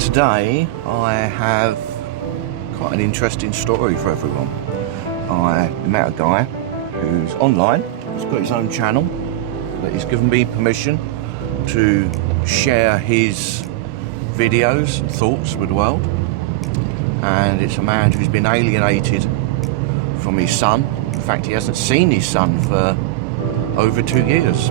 Today I have quite an interesting story for everyone. I met a guy who's online, he's got his own channel, but he's given me permission to share his videos and thoughts with the world. And it's a man who's been alienated from his son. In fact, he hasn't seen his son for over 2 years.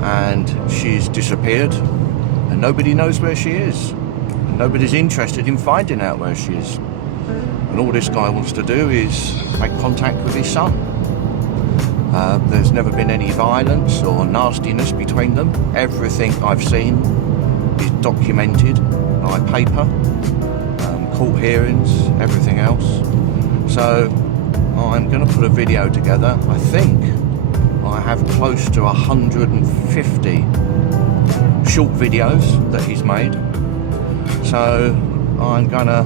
And she's disappeared, and nobody knows where she is. And nobody's interested in finding out where she is. And all this guy wants to do is make contact with his son. There's never been any violence or nastiness between them. Everything I've seen is documented by paper, court hearings, everything else. So I'm going to put a video together. I think I have close to 150 short videos that he's made. So I'm going to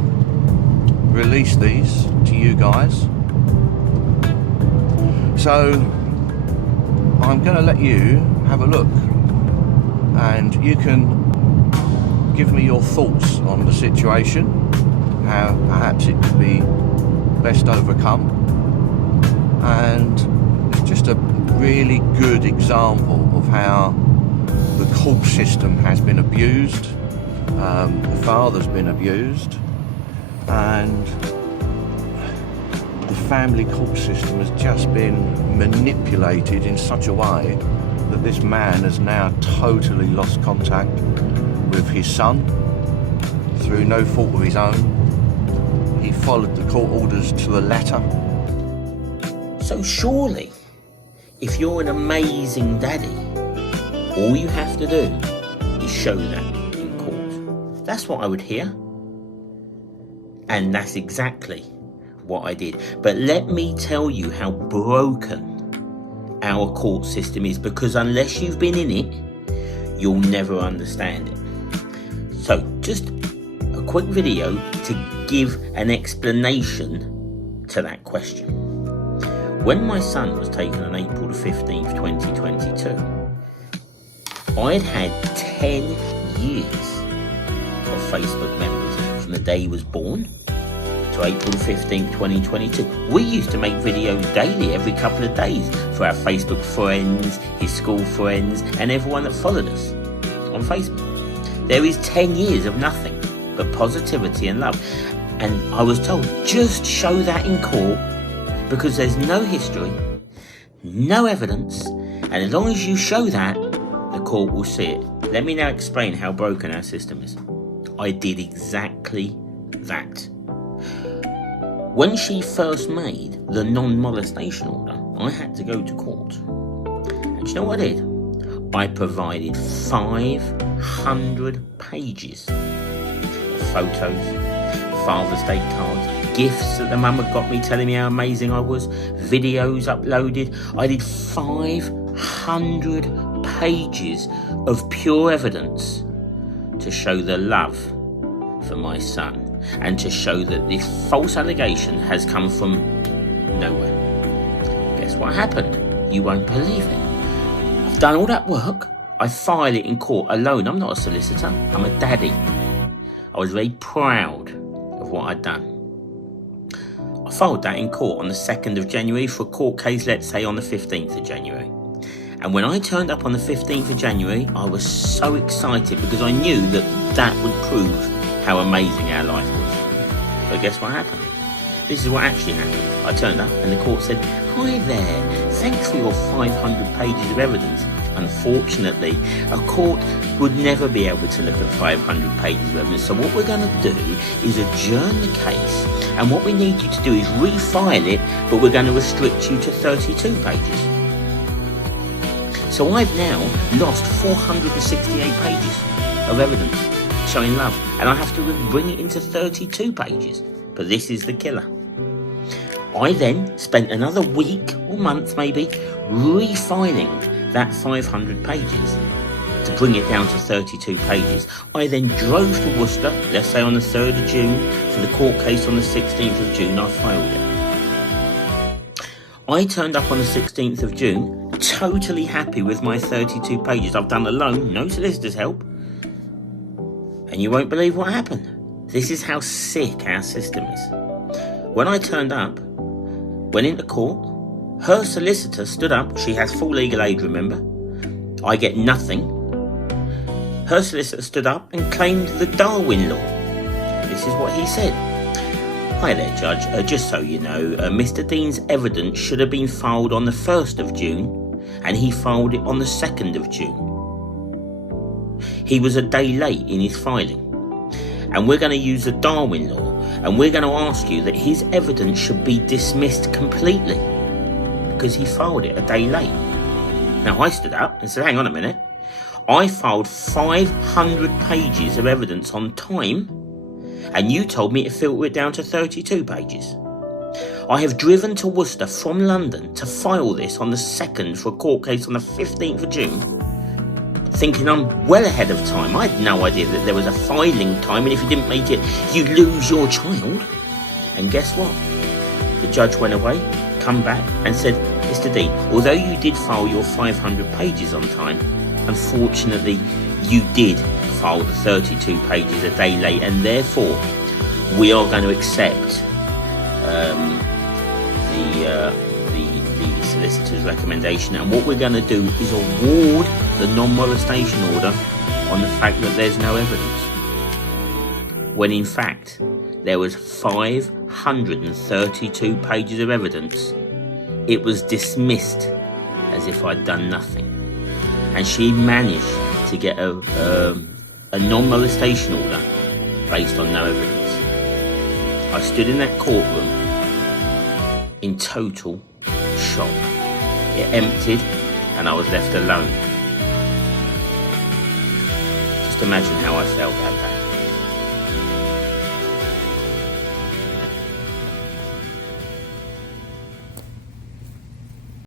release these to you guys. So I'm going to let you have a look, and you can give me your thoughts on the situation, how perhaps it could be best overcome. And it's just a really good example of how the court system has been abused, the father's been abused, and the family court system has just been manipulated in such a way that this man has now totally lost contact with his son through no fault of his own. He followed the court orders to the letter. So surely, if you're an amazing daddy, all you have to do is show that in court. That's what I would hear. And that's exactly what I did. But let me tell you how broken our court system is, because unless you've been in it, you'll never understand it. So just a quick video to give an explanation to that question. When my son was taken on April the 15th, 2022, I'd had 10 years of Facebook memories from the day he was born to April 15th, 2022. We used to make videos daily, every couple of days, for our Facebook friends, his school friends, and everyone that followed us on Facebook. There is 10 years of nothing but positivity and love. And I was told, just show that in court, because there's no history, no evidence, and as long as you show that, the court will see it. Let me now explain how broken our system is. I did exactly that. When she first made the non-molestation order, I had to go to court. And you know what I did? I provided 500 pages of photos, Father's Day cards, gifts that the mum had got me telling me how amazing I was, videos uploaded. I did 500 pages of pure evidence to show the love for my son, and to show that this false allegation has come from nowhere. Guess what happened? You won't believe it. I've done all that work. I filed it in court alone. I'm not a solicitor. I'm a daddy. I was very proud of what I'd done. I filed that in court on the 2nd of January for a court case, let's say, on the 15th of January. And when I turned up on the 15th of January, I was so excited, because I knew that that would prove how amazing our life was. But guess what happened? This is what actually happened. I turned up and the court said, "Hi there, thanks for your 500 pages of evidence." Unfortunately, a court would never be able to look at 500 pages of evidence. So what we're going to do is adjourn the case, and what we need you to do is refile it, but we're going to restrict you to 32 pages. So I've now lost 468 pages of evidence showing love, and I have to bring it into 32 pages. But this is the killer. I then spent another week or month maybe refiling that 500 pages to bring it down to 32 pages. I then drove to Worcester, let's say on the 3rd of June, for the court case on the 16th of June. I filed it. I turned up on the 16th of June, totally happy with my 32 pages. I've done alone, no solicitor's help. And you won't believe what happened. This is how sick our system is. When I turned up, went into court, her solicitor stood up. She has full legal aid, remember? I get nothing. Her solicitor stood up and claimed the Darwin law. This is what he said. Hi there, Judge. Just so you know, Mr. Dean's evidence should have been filed on the 1st of June, and he filed it on the 2nd of June. He was a day late in his filing. And we're going to use the Darwin law, and we're going to ask you that his evidence should be dismissed completely because he filed it a day late. Now, I stood up and said, hang on a minute. I filed 500 pages of evidence on time, and you told me to filter it down to 32 pages. I have driven to Worcester from London to file this on the 2nd for a court case on the 15th of June, thinking I'm well ahead of time. I had no idea that there was a filing time, and if you didn't make it, you lose your child. And guess what? The judge went away, come back and said, Mr. Dean, although you did file your 500 pages on time, unfortunately, you did file the 32 pages a day late, and therefore we are going to accept the solicitor's recommendation, and what we're going to do is award the non-molestation order on the fact that there's no evidence, when in fact there was 532 pages of evidence. It was dismissed as if I'd done nothing, and she managed to get a non-molestation order based on no evidence. I stood in that courtroom in total shock. It emptied and I was left alone. Just imagine how I felt that day.